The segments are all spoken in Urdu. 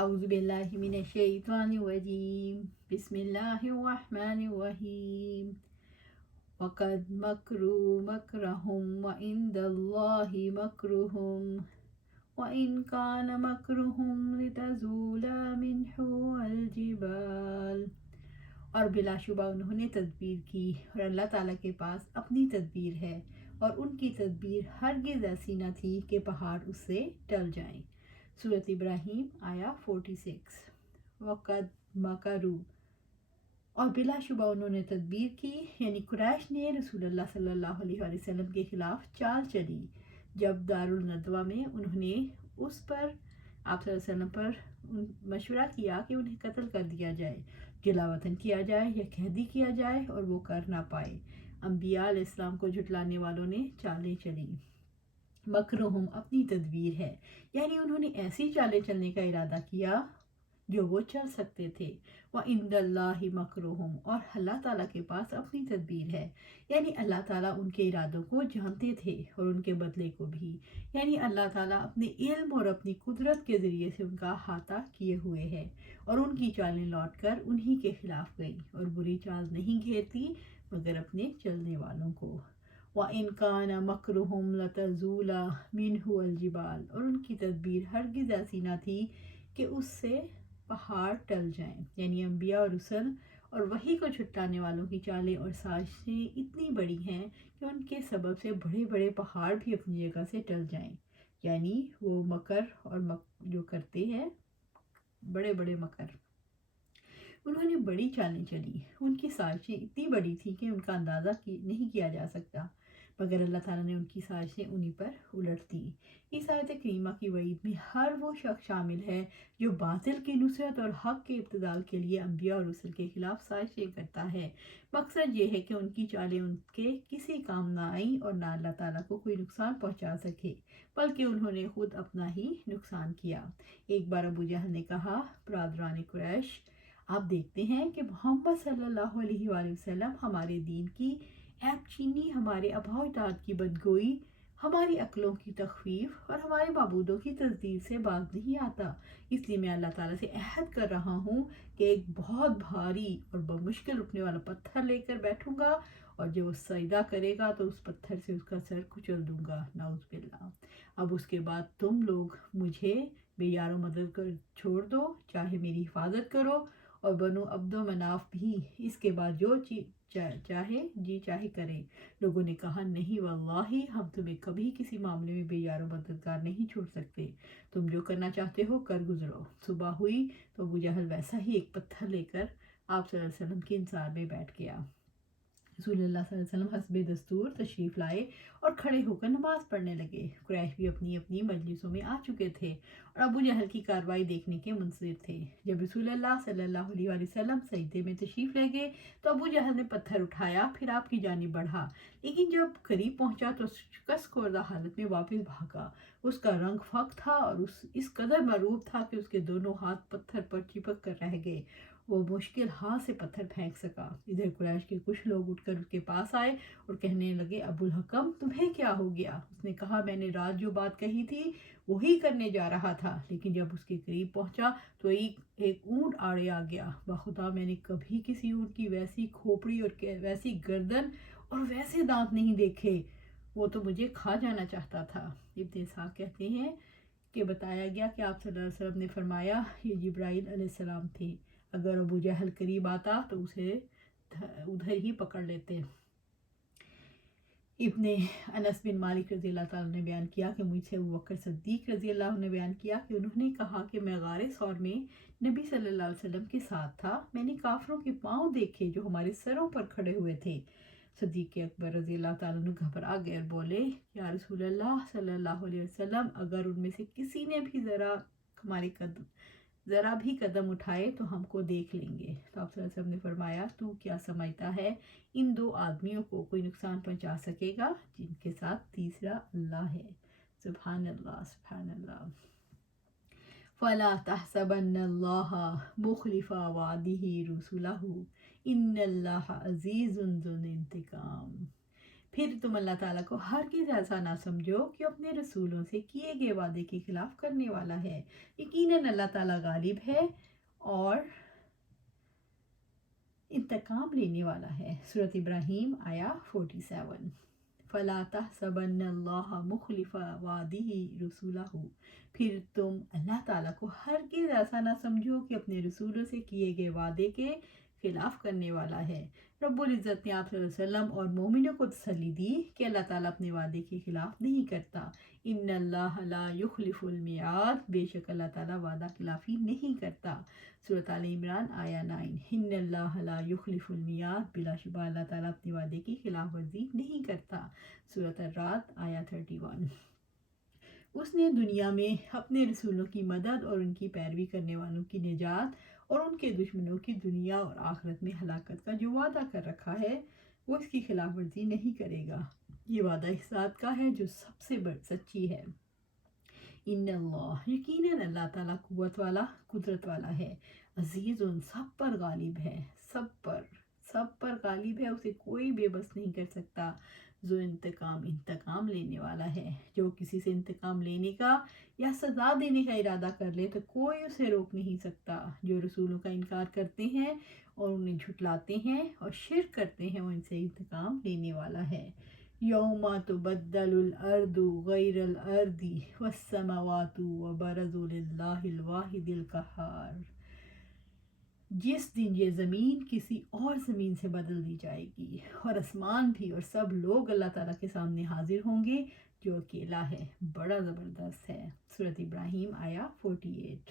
اعوذ باللہ من الشیطان الرجیم بسم اللہ الرحمن الرحیم وقد مکروا مکرہم وعند اللہ مکرہم وَإِن كَانَ مَكْرُهُمْ لِتَزُولَ مِنْهُ الْجِبَالُ، اور بلا شبہ انہوں نے تدبیر کی اور اللہ تعالیٰ کے پاس اپنی تدبیر ہے اور ان کی تدبیر ہرگز ایسی نہ تھی کہ پہاڑ اس سے ٹل جائیں۔ سورۃ ابراہیم آیا 46۔ وَقَدْ مَكَرُوا، اور بلا شبہ انہوں نے تدبیر کی، یعنی قریش نے رسول اللہ صلی اللہ علیہ وآلہ وسلم کے خلاف چال چلی جب دارالندوہ میں انہوں نے اس پر آپ صلی اللہ علیہ وسلم پر مشورہ کیا کہ انہیں قتل کر دیا جائے، جلا وطن کیا جائے یا قیدی کیا جائے، اور وہ کر نہ پائے۔ انبیاء علیہ السلام کو جھٹلانے والوں نے چالیں چلی۔ مکرہم اپنی تدبیر ہے، یعنی انہوں نے ایسی چالیں چلنے کا ارادہ کیا جو وہ چل سکتے تھے۔ وَعِندَ اللَّهِ مَكْرُهُمْ، اور اللہ تعالیٰ کے پاس اپنی تدبیر ہے، یعنی اللہ تعالیٰ ان کے ارادوں کو جانتے تھے اور ان کے بدلے کو بھی، یعنی اللہ تعالیٰ اپنے علم اور اپنی قدرت کے ذریعے سے ان کا احاطہ کیے ہوئے ہے، اور ان کی چالیں لوٹ کر انہی کے خلاف گئیں، اور بری چال نہیں گھیرتی مگر اپنے چلنے والوں کو۔ وَإِن كَانَ مَكْرُهُمْ لَتَزُولَ مِنْهُ الْجِبَالُ، اور ان کی تدبیر ہرگز ایسی نہ تھی کہ اس سے پہاڑ ٹل جائیں، یعنی انبیاء اور رسل اور وحی کو چھٹانے والوں کی چالیں اور سازشیں اتنی بڑی ہیں کہ ان کے سبب سے بڑے بڑے پہاڑ بھی اپنی جگہ سے ٹل جائیں، یعنی وہ مکر اور جو کرتے ہیں بڑے بڑے مکر، انہوں نے بڑی چالیں چلی، ان کی سازشیں اتنی بڑی تھی کہ ان کا اندازہ نہیں کیا جا سکتا، مگر اللہ تعالیٰ نے ان کی سازشیں انہی پر الٹ دی۔ اس آیت کریمہ کی وعید میں ہر وہ شخص شامل ہے جو باطل کی نصرت اور حق کے ابتذال کے لیے انبیاء اور رسل کے خلاف سازشیں کرتا ہے۔ مقصد یہ ہے کہ ان کی چالیں ان کے کسی کام نہ آئیں اور نہ اللہ تعالیٰ کو کوئی نقصان پہنچا سکے، بلکہ انہوں نے خود اپنا ہی نقصان کیا۔ ایک بار ابو جہل نے کہا، برادران قریش، آپ دیکھتے ہیں کہ محمد صلی اللہ علیہ وآلہ وسلم ہمارے دین کی عیب چینی، ہمارے آباء و اجداد کی بدگوئی، ہماری عقلوں کی تخفیف اور ہمارے معبودوں کی تجدید سے باز نہیں آتا، اس لیے میں اللہ تعالیٰ سے عہد کر رہا ہوں کہ ایک بہت بھاری اور بمشکل اٹھنے والا پتھر لے کر بیٹھوں گا، اور جو وہ سجدہ کرے گا تو اس پتھر سے اس کا سر کچل دوں گا، نعوذ باللہ۔ اب اس کے بعد تم لوگ مجھے بے یار و مدد کر چھوڑ دو، چاہے میری حفاظت کرو، اور بنو عبد و مناف بھی، اس کے بعد جو چاہے کریں۔ لوگوں نے کہا، نہیں واللہ، ہم تمہیں کبھی کسی معاملے میں بے یار و مددگار نہیں چھوڑ سکتے، تم جو کرنا چاہتے ہو کر گزرو۔ صبح ہوئی تو ابو جہل ویسا ہی ایک پتھر لے کر آپ صلی اللہ علیہ وسلم کے انتظار میں بیٹھ گیا۔ رسول اللہ صلی اللہ علیہ وسلم حسب دستور تشریف لائے اور کھڑے ہو کر نماز پڑھنے لگے۔ قریش بھی اپنی اپنی مجلسوں میں آ چکے تھے اور ابو جہل کی کارروائی دیکھنے کے منتظر تھے۔ جب رسول اللہ صلی اللہ علیہ وآلہ وسلم سجدے میں تشریف لے گئے تو ابو جہل نے پتھر اٹھایا، پھر آپ کی جانب بڑھا، لیکن جب قریب پہنچا تو شکست خوردہ حالت میں واپس بھاگا۔ اس کا رنگ فاق تھا اور اس قدر مرعوب تھا کہ اس کے دونوں ہاتھ پتھر پر چپک کر رہ گئے، وہ مشکل ہاتھ سے پتھر پھینک سکا۔ ادھر قریش کے کچھ لوگ اٹھ کر اس کے پاس آئے اور کہنے لگے، ابو الحکم، تمہیں کیا ہو گیا؟ اس نے کہا، میں نے رات جو بات کہی تھی وہی کرنے جا رہا تھا، لیکن جب اس کے قریب پہنچا تو ایک اونٹ آڑے آ گیا۔ بخدا میں نے کبھی کسی اونٹ کی ویسی کھوپڑی اور ویسی گردن اور ویسے دانت نہیں دیکھے، وہ تو مجھے کھا جانا چاہتا تھا۔ ابن اسحاق کہتے ہیں کہ بتایا گیا کہ آپ صلی اللہ علیہ وسلم نے فرمایا، یہ جبرائیل علیہ السلام تھے، اگر ابو جہل قریب آتا تو اسے ادھر ہی پکڑ لیتے۔ ابن انس بن مالک رضی اللہ تعالیٰ نے بیان کیا کہ مجھ سے ابوبکر صدیق رضی اللہ عنہ نے بیان کیا کہ انہوں نے کہا کہ میں غار ثور میں نبی صلی اللہ علیہ وسلم کے ساتھ تھا، میں نے کافروں کے پاؤں دیکھے جو ہمارے سروں پر کھڑے ہوئے تھے۔ صدیق اکبر رضی اللہ تعالیٰ عنہ گھبرا گئے اور بولے، یا رسول اللہ صلی اللہ علیہ وسلم، اگر ان میں سے کسی نے بھی ذرا بھی قدم اٹھائے تو ہم کو دیکھ لیں گے۔ تو آپ صلی اللہ علیہ وسلم نے فرمایا، تو کیا سمجھتا ہے ان دو آدمیوں کو کوئی نقصان پہنچا سکے گا جن کے ساتھ تیسرا اللہ ہے؟ سبحان اللہ، سبحان اللہ۔ فَلَا تَحْسَبَنَّ اللَّهَ مُخْلِفَ وَعْدِهِ رُسُلَهُ إِنَّ اللَّهَ عَزِيزٌ ذُو انتقام۔ پھر تم اللہ تعالیٰ کو ہرگز ایسا نہ سمجھو کہ اپنے رسولوں سے کیے گئے وعدے کے خلاف کرنے والا ہے، یقیناً اللہ تعالیٰ غالب ہے اور انتقام لینے والا ہے۔ سورۃ ابراہیم آیا 47۔ فَلَا تَحْسَبَنَّ اللَّهَ مُخْلِفَ وَعْدِهِ رُسُلَهُ، پھر تم اللہ تعالیٰ کو ہرگز ایسا نہ سمجھو کہ اپنے رسولوں سے کیے گئے وعدے کے خلاف کرنے والا ہے۔ رب العزت نے آپ صلی اللہ علیہ وسلم اور مومنوں کو تسلی دی کہ اللہ تعالیٰ اپنے وعدے کے خلاف نہیں کرتا۔ ان اللہ لا یخلف المیعاد، بے شک اللہ تعالیٰ وعدہ خلافی نہیں کرتا۔ سورۃ آل عمران آیا 9۔ ان اللہ لا یخلف المیعاد، بلا شبہ اللہ تعالیٰ اپنے وعدے کی خلاف ورزی نہیں کرتا۔ سورۃ الرعد آیا 31۔ اس نے دنیا میں اپنے رسولوں کی مدد اور ان کی پیروی کرنے والوں کی نجات اور ان کے دشمنوں کی دنیا اور آخرت میں ہلاکت کا جو وعدہ کر رکھا ہے وہ اس کی خلاف ورزی نہیں کرے گا۔ یہ وعدہ اس ذات کا ہے جو سب سے سچی ہے۔ ان اللہ، یقیناً اللہ تعالیٰ قوت والا، قدرت والا ہے، عزیز ان سب پر غالب ہے، سب پر غالب ہے، اسے کوئی بے بس نہیں کر سکتا۔ جو انتقام لینے والا ہے، جو کسی سے انتقام لینے کا یا سزا دینے کا ارادہ کر لے تو کوئی اسے روک نہیں سکتا۔ جو رسولوں کا انکار کرتے ہیں اور انہیں جھٹلاتے ہیں اور شرک کرتے ہیں وہ ان سے انتقام لینے والا ہے۔ یوم تبدل الارض غیر الارض والسماوات وبرزوا للہ الواحد القہار، جس دن یہ زمین کسی اور زمین سے بدل دی جائے گی اور آسمان بھی، اور سب لوگ اللہ تعالیٰ کے سامنے حاضر ہوں گے جو اکیلا ہے، بڑا زبردست ہے۔ سورۃ ابراہیم آیا 48۔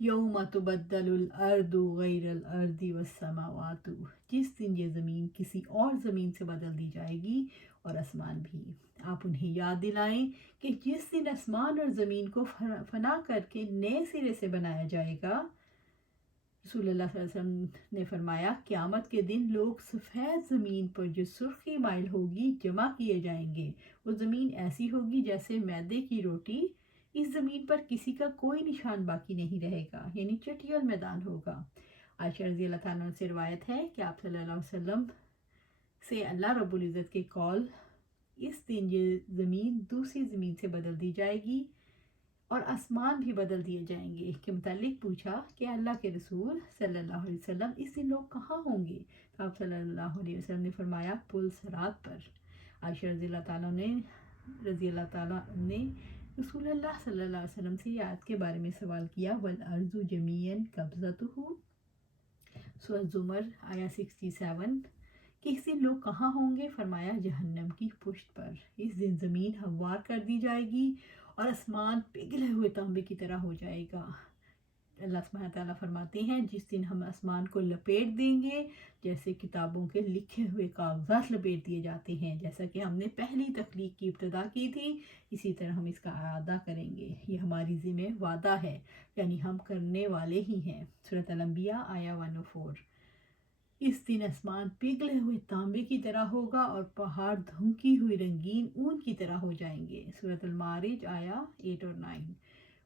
یوم تبدل الارض غیر الارض والسماوات، جس دن یہ زمین کسی اور زمین سے بدل دی جائے گی اور آسمان بھی۔ آپ انہیں یاد دلائیں کہ جس دن آسمان اور زمین کو فنا کر کے نئے سرے سے بنایا جائے گا، رسول اللہ صلی اللہ علیہ وسلم نے فرمایا قیامت کے دن لوگ سفید زمین پر جو سرخی مائل ہوگی جمع کیے جائیں گے۔ وہ زمین ایسی ہوگی جیسے میدے کی روٹی، اس زمین پر کسی کا کوئی نشان باقی نہیں رہے گا، یعنی چٹیل میدان ہوگا۔ عائشہ رضی اللہ تعالیٰ عنہ سے روایت ہے کہ آپ صلی اللہ علیہ وسلم سے اللہ رب العزت کے قول، اس دن یہ زمین دوسری زمین سے بدل دی جائے گی اور آسمان بھی بدل دیے جائیں گے کے متعلق پوچھا کہ اللہ کے رسول صلی اللہ علیہ وسلم اس دن لوگ کہاں ہوں گے؟ تو آپ صلی اللہ علیہ وسلم نے فرمایا پل صراط پر۔ عائشہ رضی اللہ تعالیٰ نے رسول اللہ صلی اللہ علیہ وسلم سے یہ آیت کے بارے میں سوال کیا، والارض جمیعا قبضتہ، سورۃ زمر آیا 67، کہ اس دن لوگ کہاں ہوں گے؟ فرمایا جہنم کی پشت پر۔ اس دن زمین ہموار کر دی جائے گی اور آسمان پگھلے ہوئے تانبے کی طرح ہو جائے گا۔ اللہ سبحانہ تعالیٰ فرماتے ہیں جس دن ہم آسمان کو لپیٹ دیں گے جیسے کتابوں کے لکھے ہوئے کاغذات لپیٹ دیے جاتے ہیں، جیسا کہ ہم نے پہلی تخلیق کی ابتدا کی تھی اسی طرح ہم اس کا اعادہ کریں گے۔ یہ ہماری ذمہ وعدہ ہے، یعنی ہم کرنے والے ہی ہیں۔ سورۃ الانبیاء آیا 104۔ اس دن آسمان پگھلے ہوئے تانبے کی طرح ہوگا اور پہاڑ دھنکی ہوئی رنگین اون کی طرح ہو جائیں گے۔ سورۃ المعارج آیا 8 اور 9۔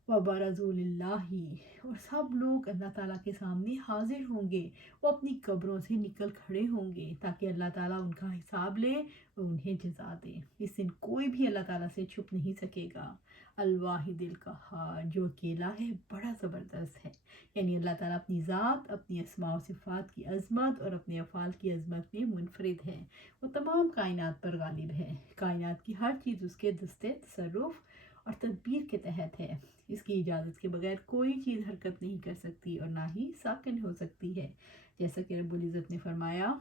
وَبَرَزُوا لِلَّهِ، اور سب لوگ اللہ تعالیٰ کے سامنے حاضر ہوں گے، وہ اپنی قبروں سے نکل کھڑے ہوں گے تاکہ اللہ تعالیٰ ان کا حساب لے اور انہیں جزا دے۔ اس دن کوئی بھی اللہ تعالیٰ سے چھپ نہیں سکے گا۔ الواحد القہار، جو اکیلا ہے، بڑا زبردست ہے، یعنی اللہ تعالیٰ اپنی ذات، اپنی اسماء و صفات کی عظمت اور اپنے افعال کی عظمت میں منفرد ہے۔ وہ تمام کائنات پر غالب ہے، کائنات کی ہر چیز اس کے دستے تصرف اور تدبیر کے تحت ہے۔ اس کی اجازت کے بغیر کوئی چیز حرکت نہیں کر سکتی اور نہ ہی ساکن ہو سکتی ہے، جیسا کہ رب العزت نے فرمایا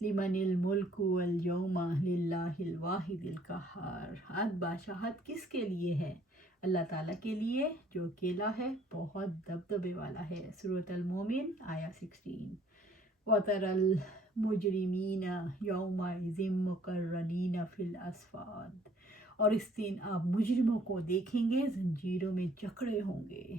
لمن الملک اليوم للہ الواحد القہار، آج بادشاہت کس کے لیے ہے؟ اللہ تعالیٰ کے لیے جو اکیلا ہے، بہت دبدبے والا ہے۔ سورۃ المومن آیا 16۔ وَتَرَى الْمُجْرِمِينَ يَوْمَئِذٍ مُقَرَّنِينَ فِي الْأَصْفَادِ، اور اس دن آپ مجرموں کو دیکھیں گے زنجیروں میں جکڑے ہوں گے۔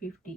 50।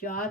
4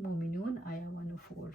104।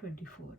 24।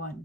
1।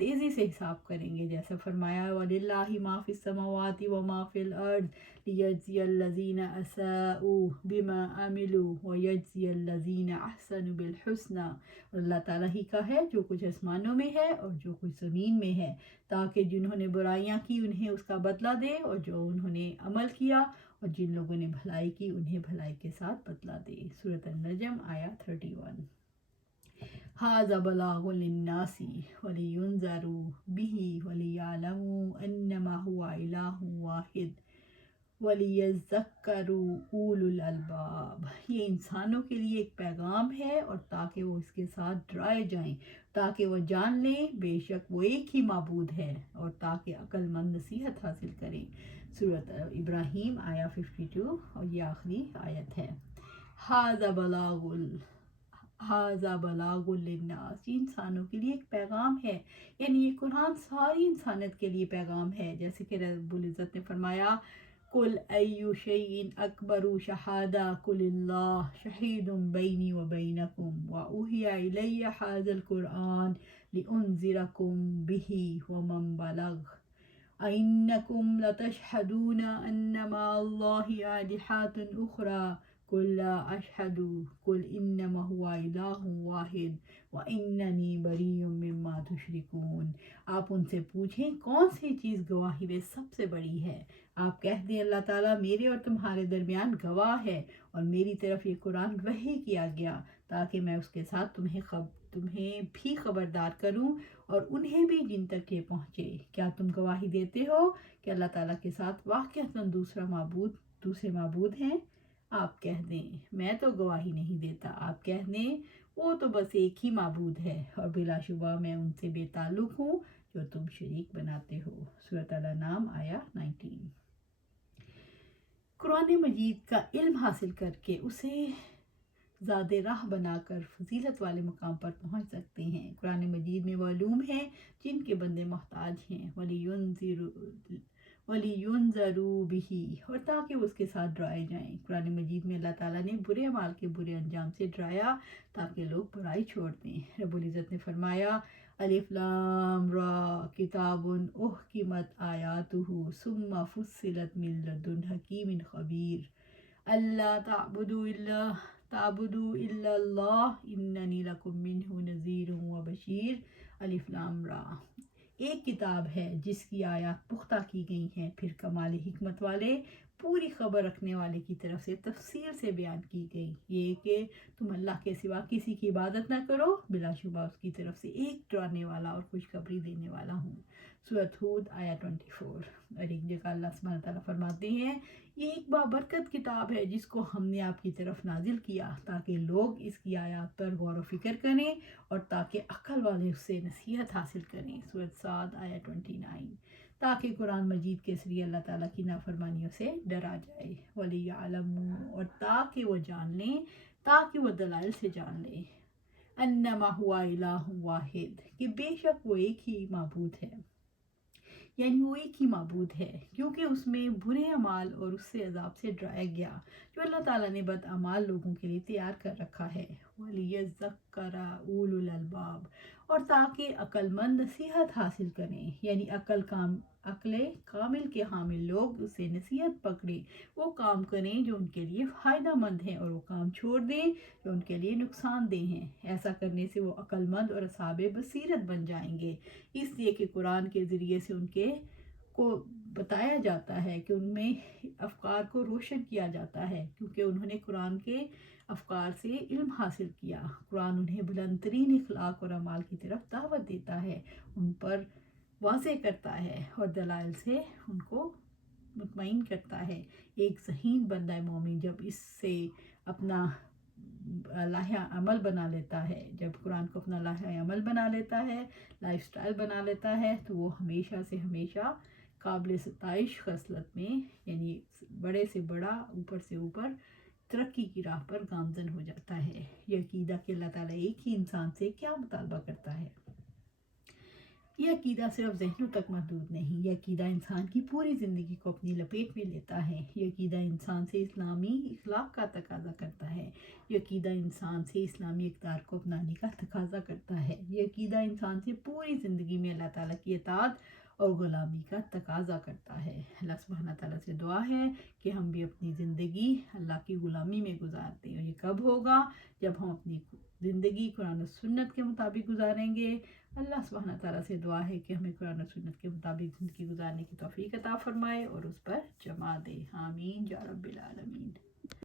تیزی سے حساب کریں گے. جیسے فرمایا وَلِلَّهِ مَا فِي السَّمَاوَاتِ وَمَا فِي الْأَرْضِ لِيَجْزِيَ الَّذِينَ أَسَاءُوا بِمَا عَمِلُوا وَيَجْزِيَ الَّذِينَ أَحْسَنُوا بِالْحُسْنَى. اللہ تعالیٰ ہی کا ہے جو کچھ آسمانوں میں ہے اور جو کچھ زمین میں ہے، تاکہ جنہوں نے برائیاں کی انہیں اس کا بدلہ دے، اور جو انہوں نے عمل کیا اور جن لوگوں نے بھلائی کی انہیں بھلائی کے ساتھ بدلہ دے. سورۃ النجم آیت 31. ھذا بلاغ للناس ولینذروا به وليعلموا انما هو الہ واحد وَلِيَذَّكَّرُوا أُولُو الْأَلْبَابِ. یہ انسانوں کے لیے ایک پیغام ہے، اور تاکہ وہ اس کے ساتھ ڈرائے جائیں، تاکہ وہ جان لیں بے شک وہ ایک ہی معبود ہے، اور تاکہ عقل مند نصیحت حاصل کریں. سورۃ ابراہیم آیا 52، اور یہ آخری آیت ہے. ھذا بلاغ للناس، یہ انسانوں کے لیے ایک پیغام ہے، یعنی یہ قرآن ساری انسانیت کے لیے پیغام ہے. جیسے کہ رب العزت نے فرمایا قُلْ أَيُّ شَيْءٍ أَكْبَرُ شَهَادَةً قُلِ اللَّهُ شَهِيدٌ بَيْنِي وَبَيْنَكُمْ وَأُوحِيَ إِلَيَّ هَذَا الْقُرْآنُ لِأُنذِرَكُم بِهِ وَمَن بَلَغَ أَئِنَّكُمْ لَتَشْهَدُونَ أَنَّ مَعَ اللَّهِ آلِهَةً أُخْرَى قُل لَّا أَشْهَدُ قُلْ إِنَّمَا هُوَ إِلَٰهٌ وَاحِدٌ وَإِنَّنِي بَرِيءٌ مِّمَّا تُشْرِكُونَ. آپ ان سے پوچھیں کون سی چیز گواہی میں سب سے بڑی ہے. آپ کہہ دیں اللہ تعالیٰ میرے اور تمہارے درمیان گواہ ہے، اور میری طرف یہ قرآن وحی کیا گیا تاکہ میں اس کے ساتھ تمہیں بھی خبردار کروں اور انہیں بھی جن تک یہ پہنچے. کیا تم گواہی دیتے ہو کہ اللہ تعالیٰ کے ساتھ واقعتاً دوسرے معبود ہیں؟ آپ کہہ دیں میں تو گواہی نہیں دیتا. آپ کہہ دیں وہ تو بس ایک ہی معبود ہے، اور بلا شبہ میں ان سے بے تعلق ہوں جو تم شریک بناتے ہو. سورۃ الانعام آیا 19. قرآن مجید کا علم حاصل کر کے اسے زاد راہ بنا کر فضیلت والے مقام پر پہنچ سکتے ہیں. قرآن مجید میں وہ علوم ہیں جن کے بندے محتاج ہیں. وَلِيُنذَرُوا بِهِ، اور تاکہ وہ اس کے ساتھ ڈرائے جائیں. قرآن مجید میں اللہ تعالیٰ نے برے اعمال کے برے انجام سے ڈرایا تاکہ لوگ برائی چھوڑ دیں. رب العزت نے فرمایا الف لام را کتاب احکمت آیاتہ ثم فصلت من لدن حکیم خبیر اللہ تعبدوا الا اللہ اننی لکم منہ نذیر و بشیر. الف لام را ایک کتاب ہے جس کی آیات پختہ کی گئی ہیں، پھر کمال حکمت والے پوری خبر رکھنے والے کی طرف سے تفصیل سے بیان کی گئی، یہ کہ تم اللہ کے سوا کسی کی عبادت نہ کرو، بلا شبہ اس کی طرف سے ایک ڈرانے والا اور خوشخبری دینے والا ہوں. سورۃ ہود آیا 24. اور ایک جگہ اللہ سبحانہ تعالیٰ فرماتے ہیں یہ ایک بابرکت کتاب ہے جس کو ہم نے آپ کی طرف نازل کیا تاکہ لوگ اس کی آیات پر غور و فکر کریں اور تاکہ عقل والے اس سے نصیحت حاصل کریں. سورۃ صاد آیا 29. تاکہ قرآن مجید کے ذریعے اللہ تعالیٰ کی نافرمانیوں سے ڈرا جائے. وَلِيَعْلَمُوا، اور تاکہ وہ جان لیں، تاکہ وہ دلائل سے جان لیں، انما ہوا الہ واحد، کہ بے شک وہ ایک ہی معبود ہے، یعنی وہ ایک ہی معبود ہے کیونکہ اس میں برے اعمال اور اس سے عذاب سے ڈرایا گیا جو اللہ تعالیٰ نے بد اعمال لوگوں کے لیے تیار کر رکھا ہے. وَلِيَذَّكَّرَ أُولُو الْأَلْبَابِ، اور تاکہ عقل مند نصیحت حاصل کریں، یعنی عقل کامل کے حامل لوگ اسے نصیحت پکڑیں، وہ کام کریں جو ان کے لیے فائدہ مند ہیں اور وہ کام چھوڑ دیں جو ان کے لیے نقصان دہ ہیں. ایسا کرنے سے وہ عقل مند اور اصحاب بصیرت بن جائیں گے، اس لیے کہ قرآن کے ذریعے سے ان کو بتایا جاتا ہے کہ ان میں افکار کو روشن کیا جاتا ہے کیونکہ انہوں نے قرآن کے افکار سے علم حاصل کیا. قرآن انہیں بلند ترین اخلاق اور اعمال کی طرف دعوت دیتا ہے، ان پر واضح کرتا ہے اور دلائل سے ان کو مطمئن کرتا ہے. ایک ذہین بندہ مومن جب اس سے اپنا لائحہ عمل بنا لیتا ہے، جب قرآن کو اپنا لائحہ عمل بنا لیتا ہے، لائف سٹائل بنا لیتا ہے، تو وہ ہمیشہ سے ہمیشہ قابل ستائش خصلت میں، یعنی بڑے سے بڑا اوپر سے اوپر ترقی کی راہ پر گامزن ہو جاتا ہے. یہ عقیدہ کہ اللہ تعالیٰ ایک ہی انسان سے کیا مطالبہ کرتا ہے، یہ عقیدہ صرف ذہنوں تک محدود نہیں، یہ عقیدہ انسان کی پوری زندگی کو اپنی لپیٹ میں لیتا ہے۔ یہ عقیدہ انسان سے اسلامی اخلاق کا تقاضا کرتا ہے، یہ عقیدہ انسان سے اسلامی اقدار کو اپنانے کا تقاضا کرتا ہے، یہ عقیدہ انسان سے پوری زندگی میں اللہ تعالیٰ کی اطاعت اور غلامی کا تقاضا کرتا ہے۔ اللہ سبحانہ تعالیٰ سے دعا ہے کہ ہم بھی اپنی زندگی اللہ کی غلامی میں گزارتے ہیں، اور یہ کب ہوگا؟ جب ہم اپنی زندگی قرآن و سنت کے مطابق گزاریں گے۔ اللہ سبحانہ تعالیٰ سے دعا ہے کہ ہمیں قرآن و سنت کے مطابق زندگی گزارنے کی توفیق عطا فرمائے اور اس پر جمع دے۔ آمین یا رب العالمین۔